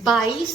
22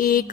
$1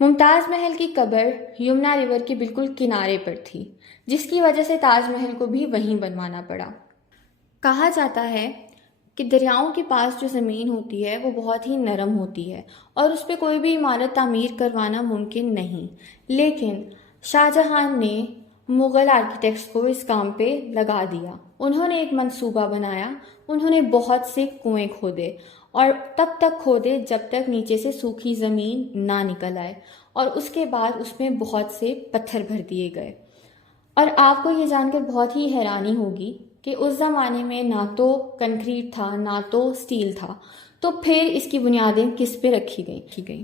ممتاز محل کی قبر یمنا ریور کے بالکل کنارے پر تھی، جس کی وجہ سے تاج محل کو بھی وہیں بنوانا پڑا۔ کہا جاتا ہے کہ دریاؤں کے پاس جو زمین ہوتی ہے وہ بہت ہی نرم ہوتی ہے اور اس پہ کوئی بھی عمارت تعمیر کروانا ممکن نہیں، لیکن شاہ جہاں نے مغل آرکیٹیکٹس کو اس کام پہ لگا دیا۔ انہوں نے ایک منصوبہ بنایا، انہوں نے بہت سے کنویں کھودے اور تب تک کھودے جب تک نیچے سے سوکھی زمین نہ نکل آئے، اور اس کے بعد اس میں بہت سے پتھر بھر دیے گئے۔ اور آپ کو یہ جان کر بہت ہی حیرانی ہوگی کہ اس زمانے میں نہ تو کنکریٹ تھا نہ تو سٹیل تھا، تو پھر اس کی بنیادیں کس پہ رکھی گئیں؟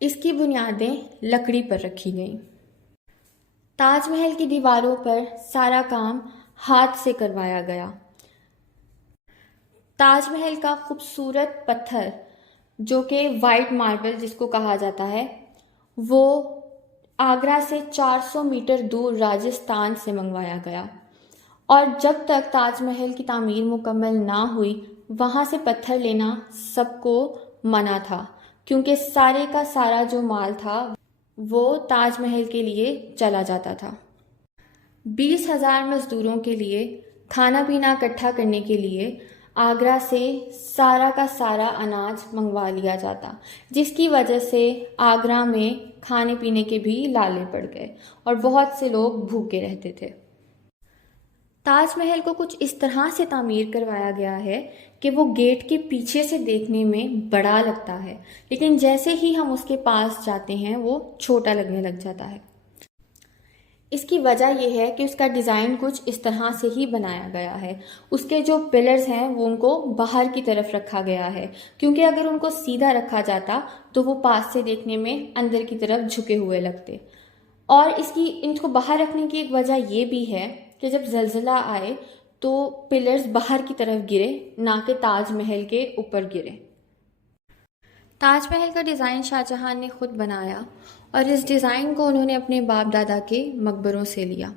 اس کی بنیادیں لکڑی پر رکھی گئیں۔ تاج محل کی دیواروں پر سارا کام ہاتھ سے کروایا گیا۔ تاج محل کا خوبصورت پتھر جو کہ وائٹ ماربل جس کو کہا جاتا ہے، وہ آگرہ سے 400 میٹر دور راجستھان سے منگوایا گیا، اور جب تک تاج محل کی تعمیر مکمل نہ ہوئی وہاں سے پتھر لینا سب کو منع تھا، کیونکہ سارے کا سارا جو مال تھا وہ تاج محل کے لیے چلا جاتا تھا۔ 20,000 مزدوروں کے لیے کھانا پینا اکٹھا کرنے کے لیے آگرہ سے سارا کا سارا اناج منگوا لیا جاتا، جس کی وجہ سے آگرہ میں کھانے پینے کے بھی لالے پڑ گئے اور بہت سے لوگ بھوکے رہتے تھے۔ تاج محل کو کچھ اس طرح سے تعمیر کروایا گیا ہے کہ وہ گیٹ کے پیچھے سے دیکھنے میں بڑا لگتا ہے، لیکن جیسے ہی ہم اس کے پاس جاتے ہیں وہ چھوٹا لگنے لگ جاتا ہے۔ اس کی وجہ یہ ہے کہ اس کا ڈیزائن کچھ اس طرح سے ہی بنایا گیا ہے۔ اس کے جو پلرز ہیں وہ ان کو باہر کی طرف رکھا گیا ہے، کیونکہ اگر ان کو سیدھا رکھا جاتا تو وہ پاس سے دیکھنے میں اندر کی طرف جھکے ہوئے لگتے۔ اور ان کو باہر رکھنے کی ایک وجہ یہ بھی ہے کہ جب زلزلہ آئے تو پلرز باہر کی طرف گرے، نہ کہ تاج محل کے اوپر گرے۔ تاج محل کا ڈیزائن شاہ جہاں نے خود بنایا، اور اس ڈیزائن کو انہوں نے اپنے باپ دادا کے مقبروں سے لیا۔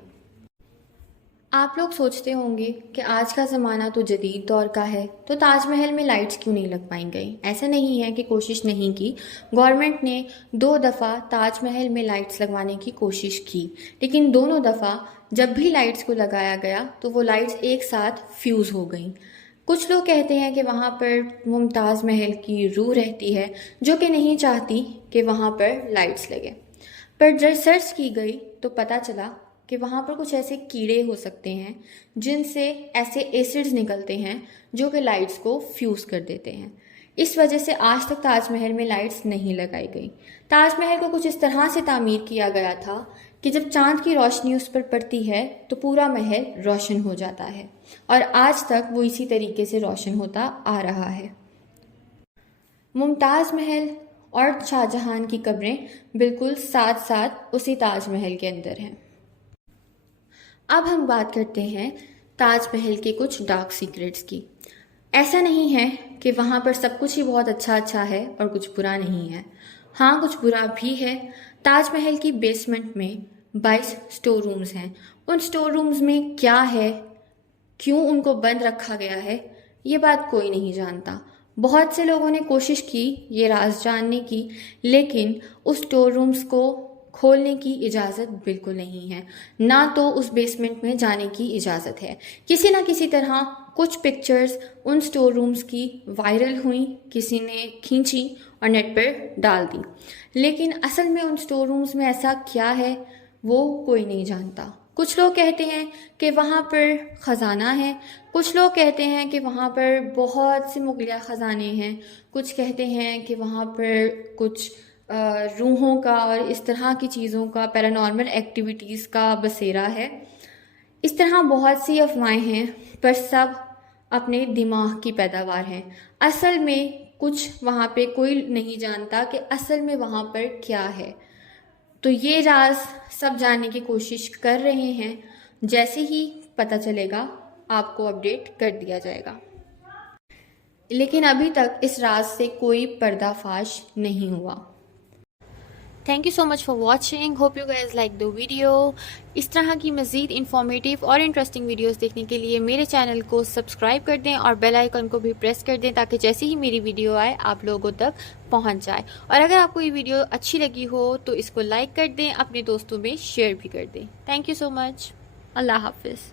آپ لوگ سوچتے ہوں گے کہ آج کا زمانہ تو جدید دور کا ہے، تو تاج محل میں لائٹس کیوں نہیں لگ پائیں گئی؟ ایسا نہیں ہے کہ کوشش نہیں کی، گورنمنٹ نے 2 دفعہ تاج محل میں لائٹس لگوانے کی کوشش کی، لیکن دونوں دفعہ جب بھی لائٹس کو لگایا گیا تو وہ لائٹس ایک ساتھ فیوز ہو گئیں۔ کچھ لوگ کہتے ہیں کہ وہاں پر ممتاز محل کی روح رہتی ہے جو کہ نہیں چاہتی کہ وہاں پر لائٹس لگے، پر جب سرچ کی گئی تو پتہ چلا کہ وہاں پر کچھ ایسے کیڑے ہو سکتے ہیں جن سے ایسے ایسڈز نکلتے ہیں جو کہ لائٹس کو فیوز کر دیتے ہیں۔ اس وجہ سے آج تک تاج محل میں لائٹس نہیں لگائی گئی۔ تاج محل کو کچھ اس طرح سے تعمیر کیا گیا تھا کہ جب چاند کی روشنی اس پر پڑتی ہے تو پورا محل روشن ہو جاتا ہے، اور آج تک وہ اسی طریقے سے روشن ہوتا آ رہا ہے۔ ممتاز محل اور شاہ جہاں کی قبریں بالکل ساتھ ساتھ اسی تاج محل کے اندر ہیں۔ اب ہم بات کرتے ہیں تاج محل کے کچھ ڈارک سیکرٹس کی۔ ایسا نہیں ہے کہ وہاں پر سب کچھ ہی بہت اچھا ہے اور کچھ برا نہیں ہے، ہاں کچھ برا بھی ہے۔ تاج محل کی بیسمنٹ میں 22 سٹور رومز ہیں۔ ان سٹور رومز میں کیا ہے، کیوں ان کو بند رکھا گیا ہے، یہ بات کوئی نہیں جانتا۔ بہت سے لوگوں نے کوشش کی یہ راز جاننے کی، لیکن اس سٹور رومز کو کھولنے کی اجازت بالکل نہیں ہے، نہ تو اس بیسمنٹ میں جانے کی اجازت ہے۔ کسی نہ کسی طرح کچھ پکچرز ان سٹور رومز کی وائرل ہوئیں، کسی نے کھینچی اور نیٹ پر ڈال دی، لیکن اصل میں ان سٹور رومز میں ایسا کیا ہے وہ کوئی نہیں جانتا۔ کچھ لوگ کہتے ہیں کہ وہاں پر خزانہ ہے، کچھ لوگ کہتے ہیں کہ وہاں پر بہت سے مغلیہ خزانے ہیں، کچھ کہتے ہیں کہ وہاں پر کچھ روحوں کا اور اس طرح کی چیزوں کا، پیرانارمل ایکٹیویٹیز کا بسیرا ہے۔ اس طرح بہت سی افواہیں ہیں، پر سب اپنے دماغ کی پیداوار ہیں۔ اصل میں کچھ وہاں پہ کوئی نہیں جانتا کہ اصل میں وہاں پر کیا ہے، تو یہ راز سب جاننے کی کوشش کر رہے ہیں۔ جیسے ہی پتہ چلے گا آپ کو اپڈیٹ کر دیا جائے گا، لیکن ابھی تک اس راز سے کوئی پردہ فاش نہیں ہوا۔ Thank you so much for watching. Hope you guys like the video. اس طرح کی مزید انفارمیٹیو اور انٹرسٹنگ ویڈیوز دیکھنے کے لیے میرے چینل کو سبسکرائب کر دیں اور بیل آئیکن کو بھی پریس کر دیں تاکہ جیسے ہی میری ویڈیو آئے آپ لوگوں تک پہنچ جائے. اور اگر آپ کو یہ ویڈیو اچھی لگی ہو تو اس کو لائک کر دیں, اپنے دوستوں میں شیئر بھی کر دیں. تھینک یو سو مچ. اللہ حافظ.